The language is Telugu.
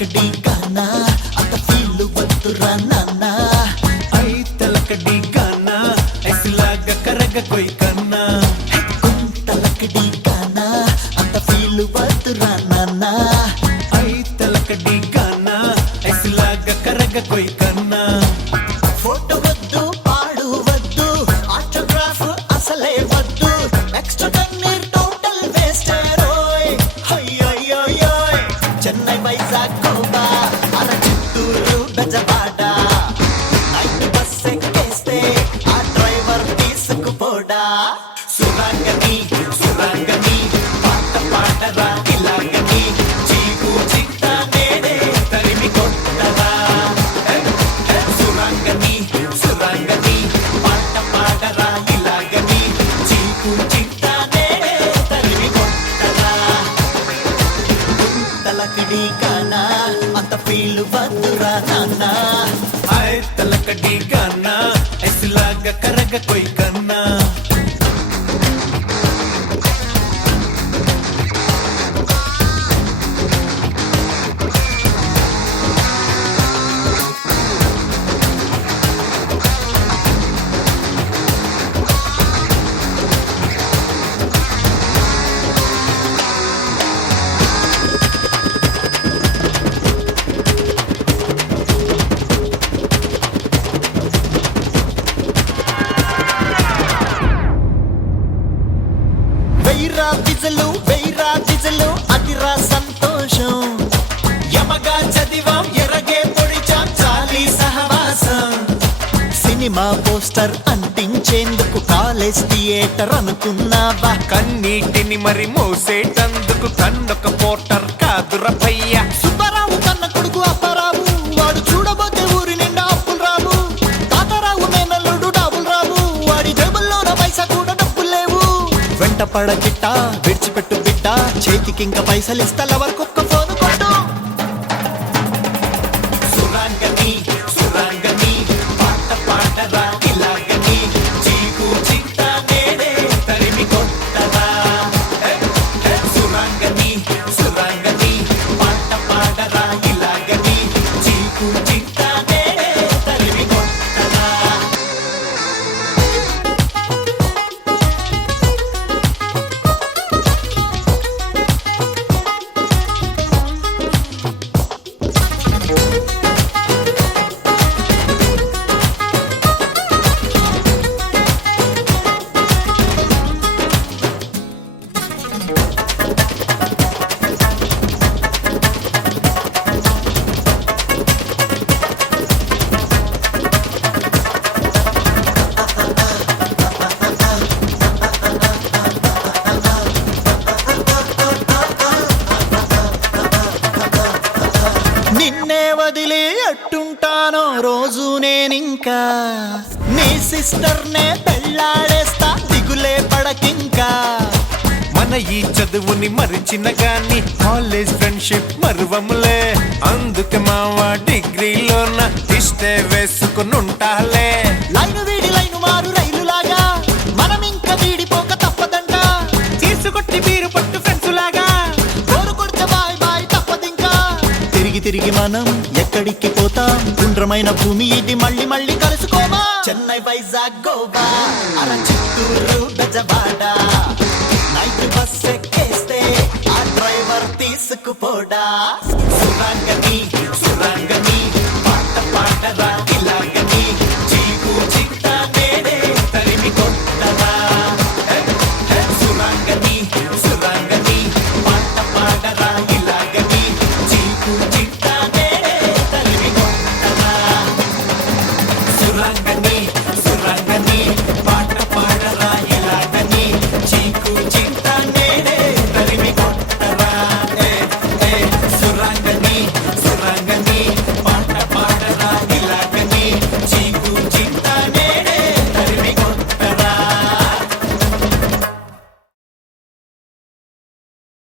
తలకడి గానా అంత ఫీల్ వద్దురా నాన్న ఐ తలకడి గానా ఐసిలాగా కరగ కొయ్ కన్నా తలకడి గానా అంత ఫీల్ వద్దురా నాన్న ఐ తలకడి గానా ఐసిలాగా కరగ కొయ్ కన్నా ఫోటో వద్దు పాడు వద్దు ఆటోగ్రాఫ్ అసలే వద్దు నెక్స్ట్ కన్నీర్ టోటల్ వేస్ట్ రోయ్ అయ్యయ్యయ్యయ్ చెన్నై వైజాగ్ గోవా అర చిత్తూరు బెజవాడ నైట్ బస్ ఎక్కేస్తే ఆ డ్రైవర్ తీసుకుపోడా సురంగని సురంగని పాట పాడరా ఇలాగని చీకు చిట్ట నేడే తరిమి కొట్టరా సురంగని సురంగని పాట పాడరా ఇలాగని చీకు చిట్ట నేడే తరిమి కొట్టరా తలకడి గానా అంత ఫీల్ వద్దురా నాన్న ఐ తలకడి గానా ఐసిలాగా కరగ కొయ్ కన్నా వెయ్యిరా డిజలు అతిరా సంతోషం యమగా చదివాం ఎరగే పొడిచాం చాలీ సహవాసం సినిమా పోస్టర్ అంటించేందుకు కాలేజ్ థియేటర్ అనుకున్నావా కన్నీటిని మరి మోసేటందుకు కన్నొక పోర్టర్ కాదురా భయ్యా సుబ్బారావు కన్న కొడుకు అప్పారావు వాడు చూడబోతే ఊరి నిండా అప్పులు రావు తాతారావు మేనల్లుడు డబ్బులు రావు వాడి జేబుల్లోన పైసా కూడా డబ్బులు లేవు వెంట పడగిట్ట విడిచిపెట్టు బిడ్డ చేతికి ఇంకా పైసలు ఇస్తా వరకొక్క ఫోన్ కొట్టు సురాంగని సురాంగని పాట పాడరా ఇలాగని చీకు చిట్ట నేడే తరిమి కొట్టరా సురాంగని సురాంగని పాట పాడరా ఇలాగని చీకు చిట్ట నేడే తరిమి కొట్టరా నిన్నే వదిలి ఎట్టుంటానో రోజు నేనింకా నీ సిస్టర్నే పెళ్ళాడేస్తా దిగులే పడకింకా మన ఈ చదువుని మరిచిన గాని కాలేజ్ ఫ్రెండ్షిప్ మరువములే అందుకే మావా డిగ్రీలోన ఇష్టే వేసుకునుంటాలే లైను వీడి లైను మారు రైలులాగా మనం ఇంకా వీడిపోక తప్పదంట తీసుకొట్టి మీరు పట్టు ఫ్రెండ్స్ లాగా కోరు కొడితే బాయ్ బాయ్ తప్పదింకా తిరిగి తిరిగి మనం ఎక్కడికి పోతాం గుండ్రమైన భూమి ఇది మళ్ళీ మళ్ళీ కలుసుకోమా చెన్నై వైజాగ్ గోవా అర చిత్తూరు బెజవాడ నైట్ బస్ ఎక్కేస్తే ఆ డ్రైవర్ తీసుకుపోడా సురాంగని